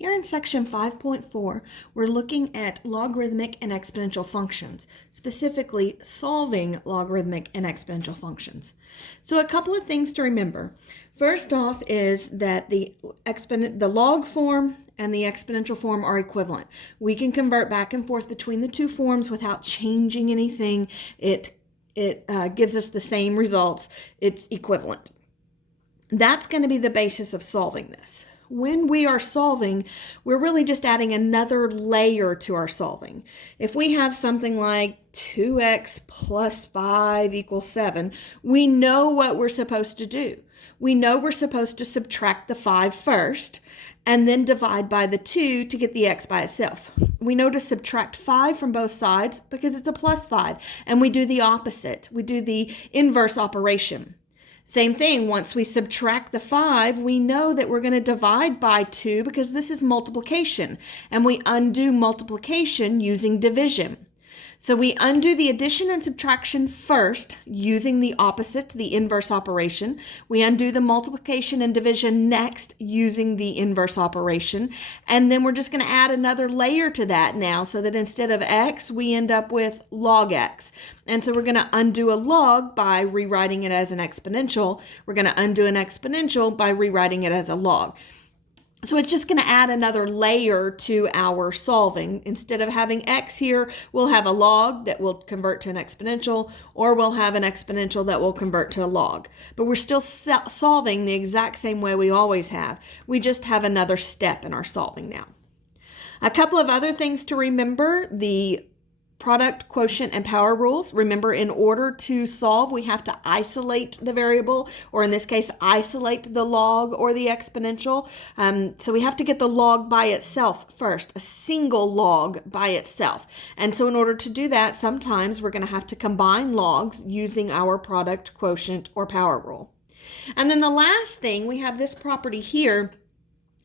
Here in section 5.4, we're looking at logarithmic and exponential functions, specifically solving logarithmic and exponential functions. So a couple of things to remember. First off is that the log form and the exponential form are equivalent. We can convert back and forth between the two forms without changing anything. It gives us the same results. It's equivalent. That's going to be the basis of solving this. When we are solving, we're really just adding another layer to our solving. If we have something like 2x plus 5 equals 7, we know what we're supposed to do. We know we're supposed to subtract the 5 first and then divide by the 2 to get the x by itself. We know to subtract 5 from both sides because it's a plus 5, and we do the opposite. We do the inverse operation. Same thing, once we subtract the 5, we know that we're going to divide by 2 because this is multiplication, and we undo multiplication using division. So we undo the addition and subtraction first using the opposite, the inverse operation. We undo the multiplication and division next using the inverse operation. And then we're just going to add another layer to that now so that instead of x, we end up with log x. And so we're going to undo a log by rewriting it as an exponential. We're going to undo an exponential by rewriting it as a log. So it's just going to add another layer to our solving. Instead of having x here, we'll have a log that will convert to an exponential, or we'll have an exponential that will convert to a log. But we're still solving the exact same way we always have. We just have another step in our solving now. A couple of other things to remember: the product, quotient, and power rules. Remember, in order to solve, we have to isolate the variable, or in this case, isolate the log or the exponential. So we have to get the log by itself first, a single log by itself. And so in order to do that, sometimes we're going to have to combine logs using our product, quotient, or power rule. And then the last thing, we have this property here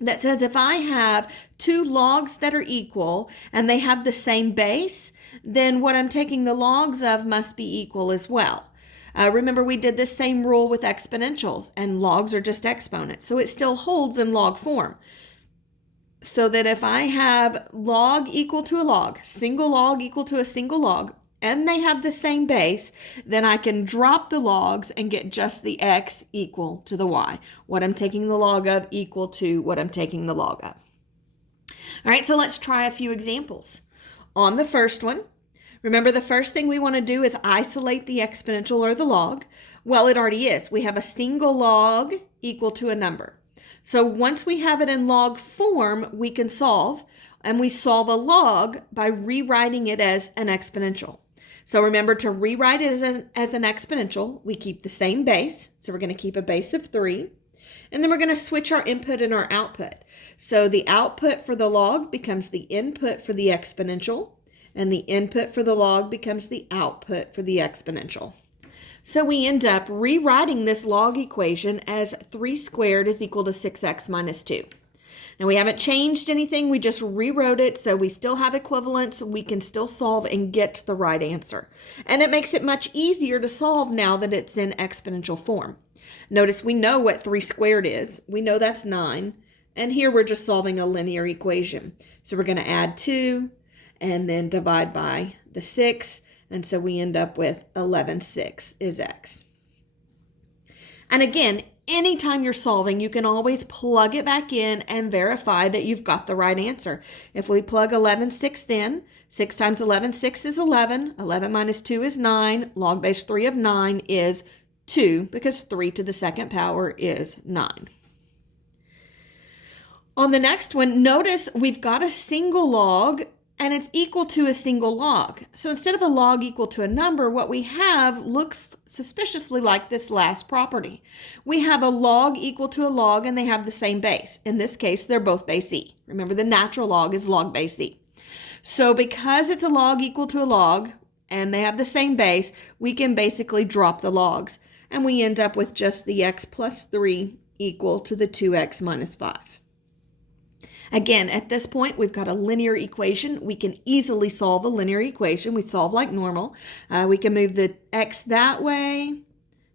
that says if I have two logs that are equal and they have the same base, then what I'm taking the logs of must be equal as well. Remember, we did this same rule with exponentials, and logs are just exponents, so it still holds in log form. So that if I have log equal to a log, single log equal to a single log, and they have the same base, then I can drop the logs and get just the x equal to the y. What I'm taking the log of equal to what I'm taking the log of. All right, so let's try a few examples. On the first one, remember the first thing we want to do is isolate the exponential or the log. Well, it already is. We have a single log equal to a number. So once we have it in log form, we can solve, and we solve a log by rewriting it as an exponential. So remember, to rewrite it as an exponential, we keep the same base. So we're going to keep a base of 3. And then we're going to switch our input and our output. So the output for the log becomes the input for the exponential, and the input for the log becomes the output for the exponential. So we end up rewriting this log equation as 3 squared is equal to 6x minus 2. Now, we haven't changed anything. We just rewrote it, so we still have equivalence. We can still solve and get the right answer. And it makes it much easier to solve now that it's in exponential form. Notice we know what 3 squared is. We know that's 9. And here we're just solving a linear equation. So we're going to add 2 and then divide by the 6. And so we end up with 11/6 is x. And again, anytime you're solving, you can always plug it back in and verify that you've got the right answer. If we plug 11/6 in, 6 times 11/6 is 11. 11 minus 2 is 9. Log base 3 of 9 is 2 because 3 to the second power is 9. On the next one, notice we've got a single log and it's equal to a single log. So instead of a log equal to a number, what we have looks suspiciously like this last property. We have a log equal to a log and they have the same base. In this case, they're both base e. Remember, the natural log is log base e. So because it's a log equal to a log and they have the same base, we can basically drop the logs. And we end up with just the x plus 3 equal to the 2x minus 5. Again, at this point, we've got a linear equation. We can easily solve a linear equation. We solve like normal. We can move the x that way,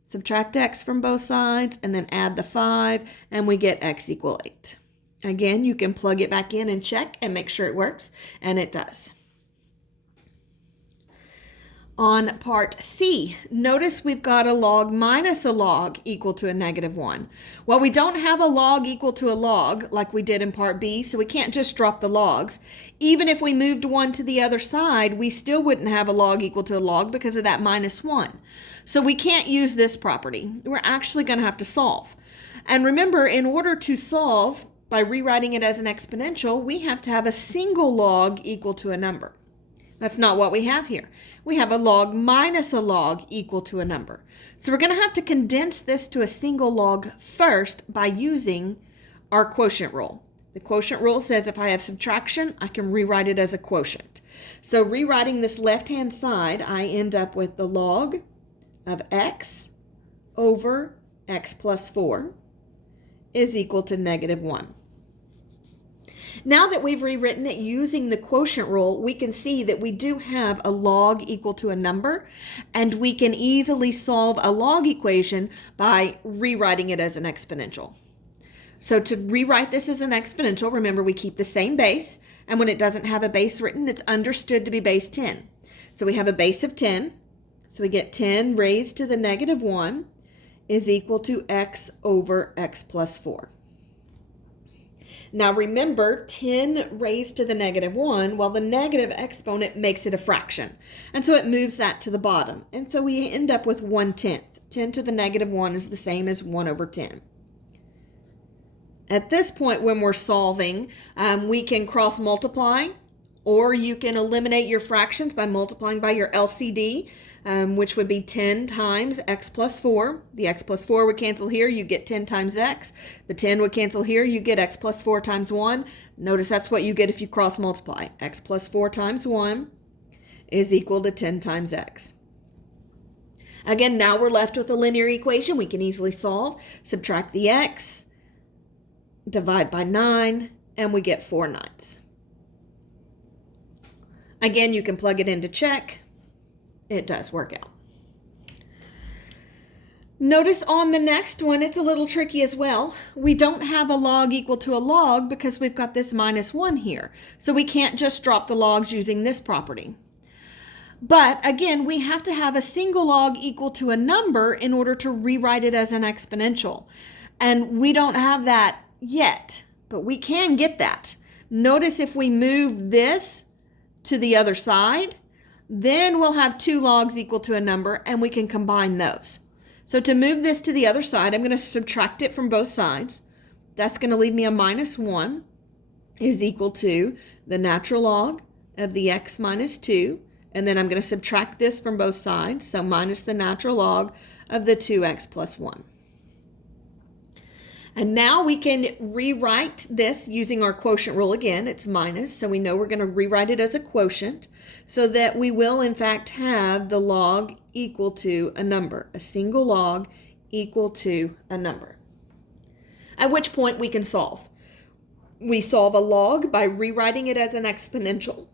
subtract x from both sides, and then add the 5, and we get x equal 8. Again, you can plug it back in and check and make sure it works, and it does. On part C, notice we've got a log minus a log equal to a -1. Well, we don't have a log equal to a log like we did in part B, so we can't just drop the logs. Even if we moved one to the other side, we still wouldn't have a log equal to a log because of that -1. So we can't use this property. We're actually going to have to solve. And remember, in order to solve by rewriting it as an exponential, we have to have a single log equal to a number. That's not what we have here. We have a log minus a log equal to a number. So we're going to have to condense this to a single log first by using our quotient rule. The quotient rule says if I have subtraction, I can rewrite it as a quotient. So rewriting this left-hand side, I end up with the log of x over x plus 4 is equal to -1. Now that we've rewritten it using the quotient rule, we can see that we do have a log equal to a number, and we can easily solve a log equation by rewriting it as an exponential. So to rewrite this as an exponential, remember we keep the same base, and when it doesn't have a base written, it's understood to be base 10. So we have a base of 10, so we get 10 raised to the -1 is equal to x over x plus 4. Now remember, 10 raised to the -1, well, the negative exponent makes it a fraction. And so it moves that to the bottom. And so we end up with 1/10. 10 to the -1 is the same as 1 over 10. At this point, when we're solving, we can cross multiply, or you can eliminate your fractions by multiplying by your LCD, which would be 10 times x plus 4. The x plus 4 would cancel here, you get 10 times x. The 10 would cancel here, you get x plus 4 times 1. Notice that's what you get if you cross multiply. X plus 4 times 1 is equal to 10 times x. Again, now we're left with a linear equation we can easily solve. Subtract the x, divide by 9, and we get 4/9. Again, you can plug it in to check. It does work out. Notice on the next one, it's a little tricky as well. We don't have a log equal to a log because we've got this -1 here. So we can't just drop the logs using this property. But again, we have to have a single log equal to a number in order to rewrite it as an exponential. And we don't have that yet, but we can get that. Notice if we move this to the other side, then we'll have 2 logs equal to a number, and we can combine those. So to move this to the other side, I'm going to subtract it from both sides. That's going to leave me a -1 is equal to the natural log of the x minus 2. And then I'm going to subtract this from both sides, so minus the natural log of the 2x plus 1. And now we can rewrite this using our quotient rule again. It's minus, so we know we're going to rewrite it as a quotient so that we will, in fact, have the log equal to a number, a single log equal to a number. At which point we can solve. We solve a log by rewriting it as an exponential.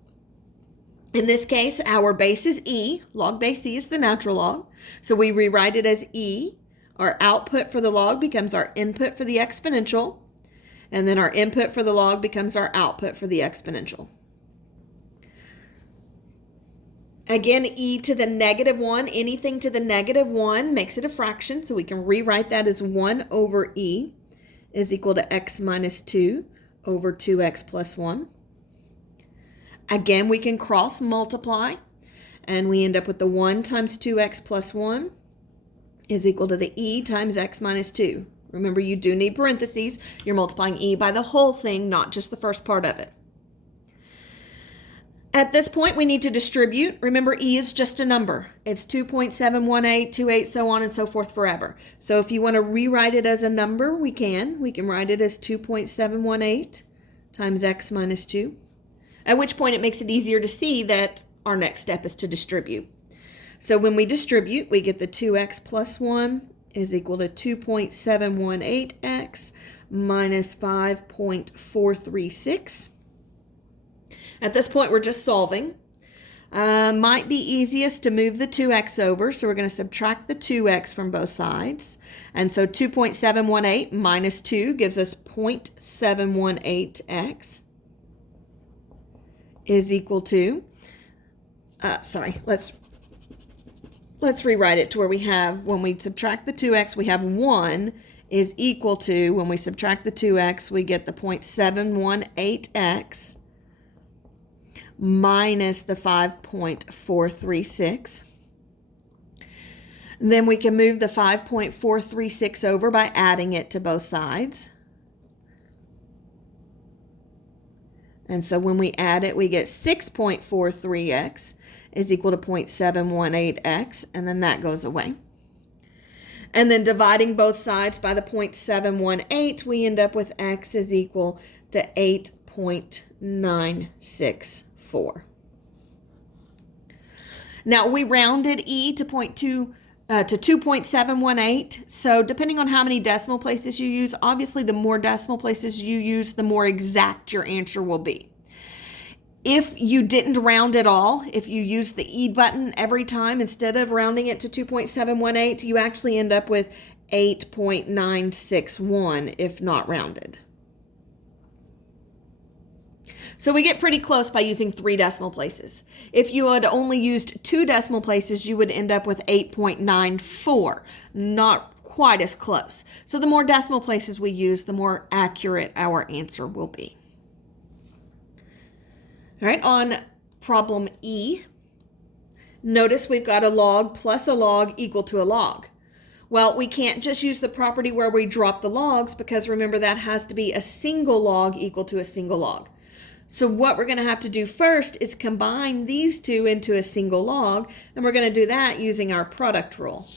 In this case, our base is e. Log base e is the natural log. So we rewrite it as e. Our output for the log becomes our input for the exponential, and then our input for the log becomes our output for the exponential. Again, e to the -1, anything to the -1 makes it a fraction, so we can rewrite that as 1 over e is equal to x minus 2 over 2x plus 1. Again, we can cross multiply, and we end up with the 1 times 2x plus 1 is equal to the e times x minus 2. Remember, you do need parentheses. You're multiplying e by the whole thing, not just the first part of it. At this point, we need to distribute. Remember, e is just a number. It's 2.71828, so on and so forth forever. So if you want to rewrite it as a number, we can. We can write it as 2.718 times x minus 2, at which point it makes it easier to see that our next step is to distribute. So when we distribute, we get the 2x plus 1 is equal to 2.718x minus 5.436. At this point, we're just solving. Might be easiest to move the 2x over, so we're going to subtract the 2x from both sides. And so 2.718 minus 2 gives us 0.718x is equal to, let's rewrite it to where we have, when we subtract the 2x, we have 1 is equal to, when we subtract the 2x, we get the 0.718x minus the 5.436. Then we can move the 5.436 over by adding it to both sides. And so when we add it, we get 6.43x is equal to 0.718x, and then that goes away. And then dividing both sides by the 0.718, we end up with x is equal to 8.964. Now we rounded e to 2.718. So depending on how many decimal places you use, obviously the more decimal places you use, the more exact your answer will be. If you didn't round at all, if you use the E button every time instead of rounding it to 2.718, you actually end up with 8.961 if not rounded. So we get pretty close by using 3 decimal places. If you had only used 2 decimal places, you would end up with 8.94. Not quite as close. So the more decimal places we use, the more accurate our answer will be. All right, on problem E, notice we've got a log plus a log equal to a log. Well, we can't just use the property where we drop the logs, because remember that has to be a single log equal to a single log. So what we're going to have to do first is combine these two into a single log, and we're going to do that using our product rule.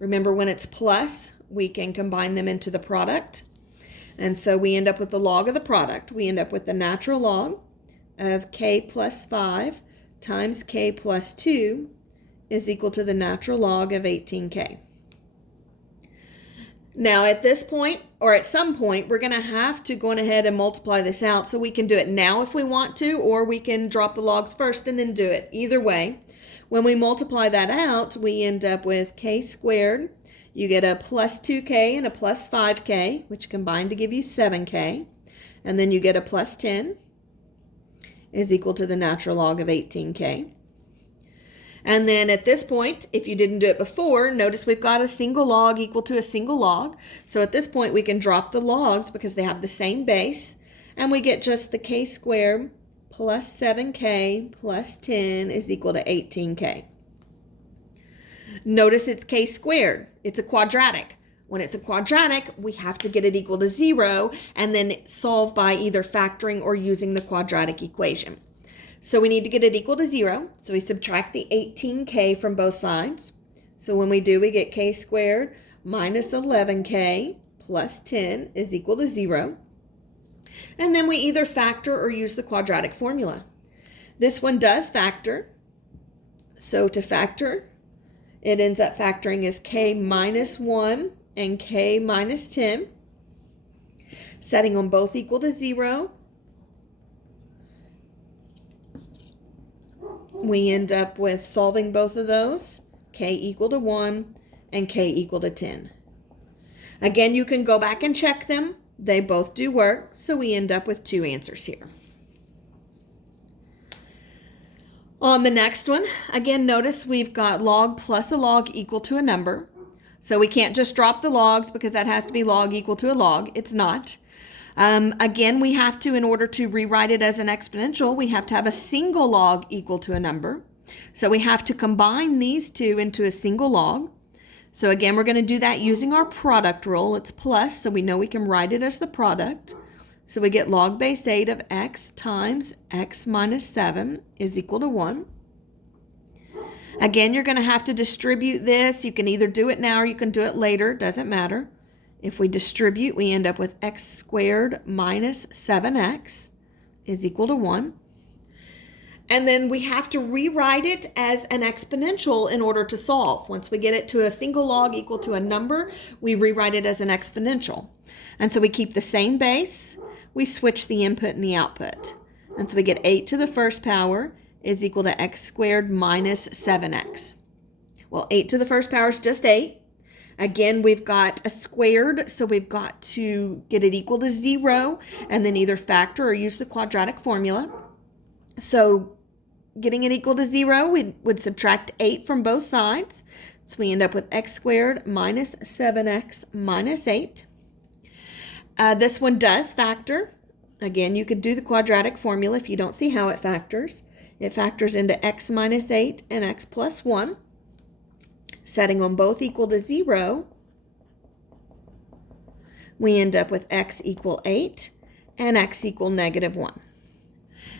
Remember, when it's plus, we can combine them into the product. And so we end up with the log of the product. We end up with the natural log of k plus 5 times k plus 2 is equal to the natural log of 18k. Now at this point, or at some point, we're going to have to go ahead and multiply this out. So we can do it now if we want to, or we can drop the logs first and then do it. Either way, when we multiply that out, we end up with k squared. You get a plus 2k and a plus 5k, which combine to give you 7k. And then you get a plus 10 is equal to the natural log of 18k. And then at this point, if you didn't do it before, notice we've got a single log equal to a single log. So at this point, we can drop the logs because they have the same base. And we get just the k squared plus 7k plus 10 is equal to 18k. Notice it's k squared. It's a quadratic. When it's a quadratic, we have to get it equal to 0 and then solve by either factoring or using the quadratic equation. So we need to get it equal to 0. So we subtract the 18k from both sides. So when we do, we get k squared minus 11k plus 10 is equal to 0. And then we either factor or use the quadratic formula. This one does factor. So to factor, it ends up factoring as k minus 1 and k minus 10. Setting them both equal to 0. We end up with solving both of those, k equal to 1 and k equal to 10. Again, you can go back and check them. They both do work, so we end up with 2 answers here. On the next one, again, notice we've got log plus a log equal to a number. So we can't just drop the logs because that has to be log equal to a log. It's not. Again, we have to, in order to rewrite it as an exponential, we have to have a single log equal to a number. So we have to combine these two into a single log. So again, we're going to do that using our product rule. It's plus, so we know we can write it as the product. So we get log base 8 of x times x minus 7 is equal to 1. Again, you're going to have to distribute this. You can either do it now or you can do it later. Doesn't matter. If we distribute, we end up with x squared minus 7x is equal to 1. And then we have to rewrite it as an exponential in order to solve. Once we get it to a single log equal to a number, we rewrite it as an exponential. And so we keep the same base. We switch the input and the output. And so we get 8 to the first power is equal to x squared minus 7x. Well, 8 to the first power is just 8. Again, we've got a squared, so we've got to get it equal to 0 and then either factor or use the quadratic formula. So getting it equal to 0, we would subtract 8 from both sides. So we end up with x squared minus 7x minus 8. This one does factor. Again, you could do the quadratic formula if you don't see how it factors. It factors into x minus 8 and x plus 1. Setting them both equal to 0, we end up with x equal 8 and x equal negative 1.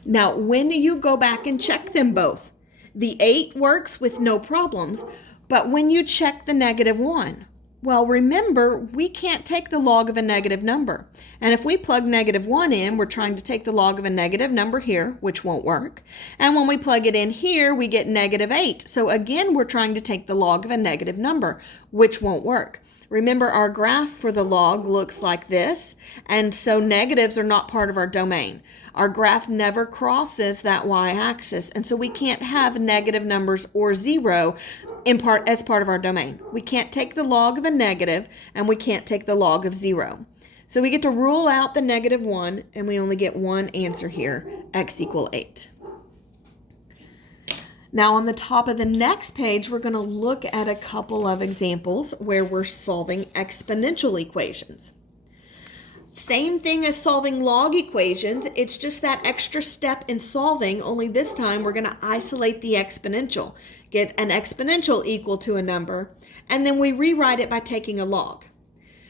Now, when you go back and check them both, the 8 works with no problems, but when you check the negative 1, well, remember, we can't take the log of a negative number. And if we plug negative 1 in, we're trying to take the log of a negative number here, which won't work. And when we plug it in here, we get negative 8. So again, we're trying to take the log of a negative number, which won't work. Remember, our graph for the log looks like this, and so negatives are not part of our domain. Our graph never crosses that y-axis, and so we can't have negative numbers or 0 as part of our domain. We can't take the log of a negative, and we can't take the log of 0. So we get to rule out the negative 1, and we only get one answer here, x equal 8. Now on the top of the next page, we're going to look at a couple of examples where we're solving exponential equations. Same thing as solving log equations, it's just that extra step in solving, only this time we're going to isolate the exponential, get an exponential equal to a number, and then we rewrite it by taking a log.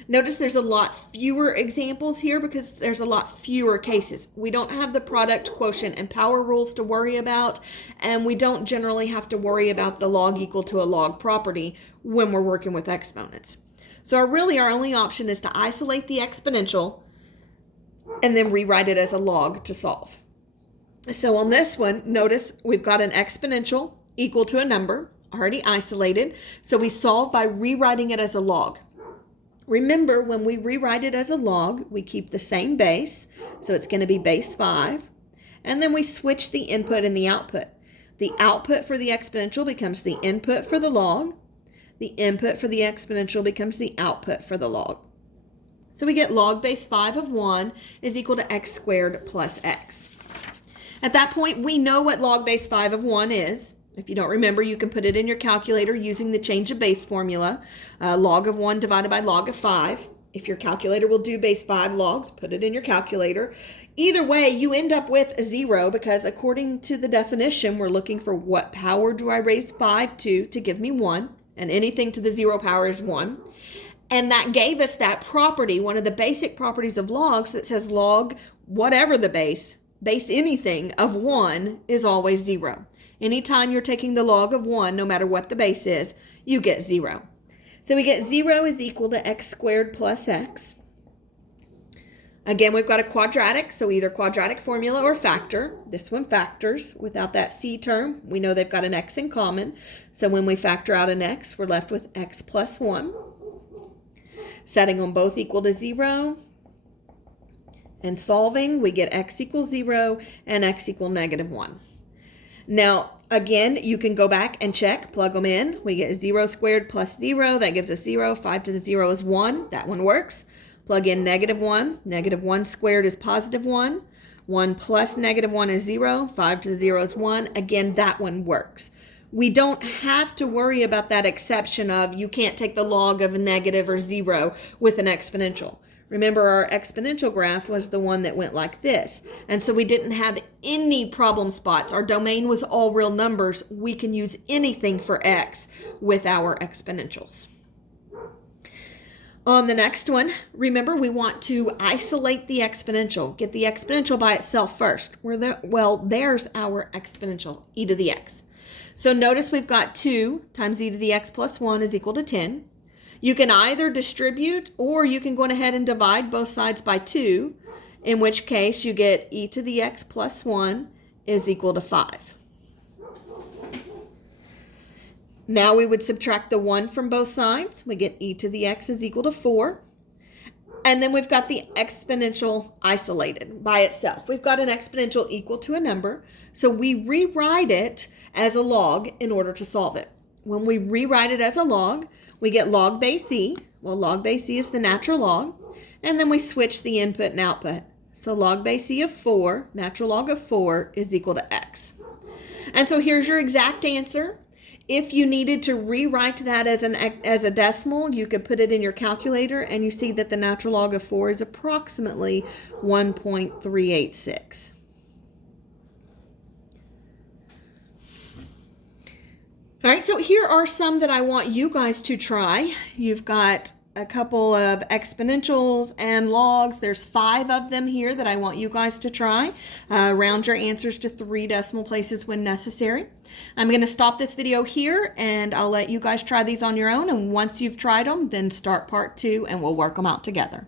Notice there's a lot fewer examples here because there's a lot fewer cases. We don't have the product, quotient, and power rules to worry about, and we don't generally have to worry about the log equal to a log property when we're working with exponents. So our only option is to isolate the exponential and then rewrite it as a log to solve. So on this one, notice we've got an exponential equal to a number, already isolated, so we solve by rewriting it as a log. Remember, when we rewrite it as a log, we keep the same base, so it's going to be base 5, and then we switch the input and the output. The output for the exponential becomes the input for the log. The input for the exponential becomes the output for the log. So we get log base 5 of 1 is equal to x squared plus x. At that point, we know what log base 5 of 1 is. If you don't remember, you can put it in your calculator using the change of base formula, log of 1 divided by log of 5. If your calculator will do base 5 logs, put it in your calculator. Either way, you end up with a 0 because according to the definition, we're looking for what power do I raise 5 to give me 1, and anything to the 0 power is 1. And that gave us that property, one of the basic properties of logs that says log, whatever the base anything of 1 is always 0. Anytime you're taking the log of 1, no matter what the base is, you get 0. So we get 0 is equal to x squared plus x. Again, we've got a quadratic, so either quadratic formula or factor. This one factors without that c term. We know they've got an x in common. So when we factor out an x, we're left with x plus 1. Setting them both equal to 0. And solving, we get x equals 0 and x equal negative 1. Now, again, you can go back and check, plug them in. We get 0 squared plus 0. That gives us 0. 5 to the 0 is 1. That one works. Plug in negative 1. Negative 1 squared is positive 1. 1 plus negative 1 is 0. 5 to the 0 is 1. Again, that one works. We don't have to worry about that exception of you can't take the log of a negative or 0 with an exponential. Remember, our exponential graph was the one that went like this. And so we didn't have any problem spots. Our domain was all real numbers. We can use anything for x with our exponentials. On the next one, remember we want to isolate the exponential. Get the exponential by itself first. There's our exponential, e to the x. So notice we've got 2 times e to the x plus 1 is equal to 10. You can either distribute or you can go ahead and divide both sides by 2, in which case you get e to the x plus 1 is equal to 5. Now we would subtract the 1 from both sides. We get e to the x is equal to 4. And then we've got the exponential isolated by itself. We've got an exponential equal to a number, so we rewrite it as a log in order to solve it. When we rewrite it as a log, we get log base c. Well, log base c is the natural log, and then we switch the input and output. So log base c of 4, natural log of 4, is equal to x. And so here's your exact answer. If you needed to rewrite that as a decimal, you could put it in your calculator, and you see that the natural log of 4 is approximately 1.386. All right, so here are some that I want you guys to try. You've got a couple of exponentials and logs. There's 5 of them here that I want you guys to try. Round your answers to 3 decimal places when necessary. I'm going to stop this video here, and I'll let you guys try these on your own. And once you've tried them, then start part 2, and we'll work them out together.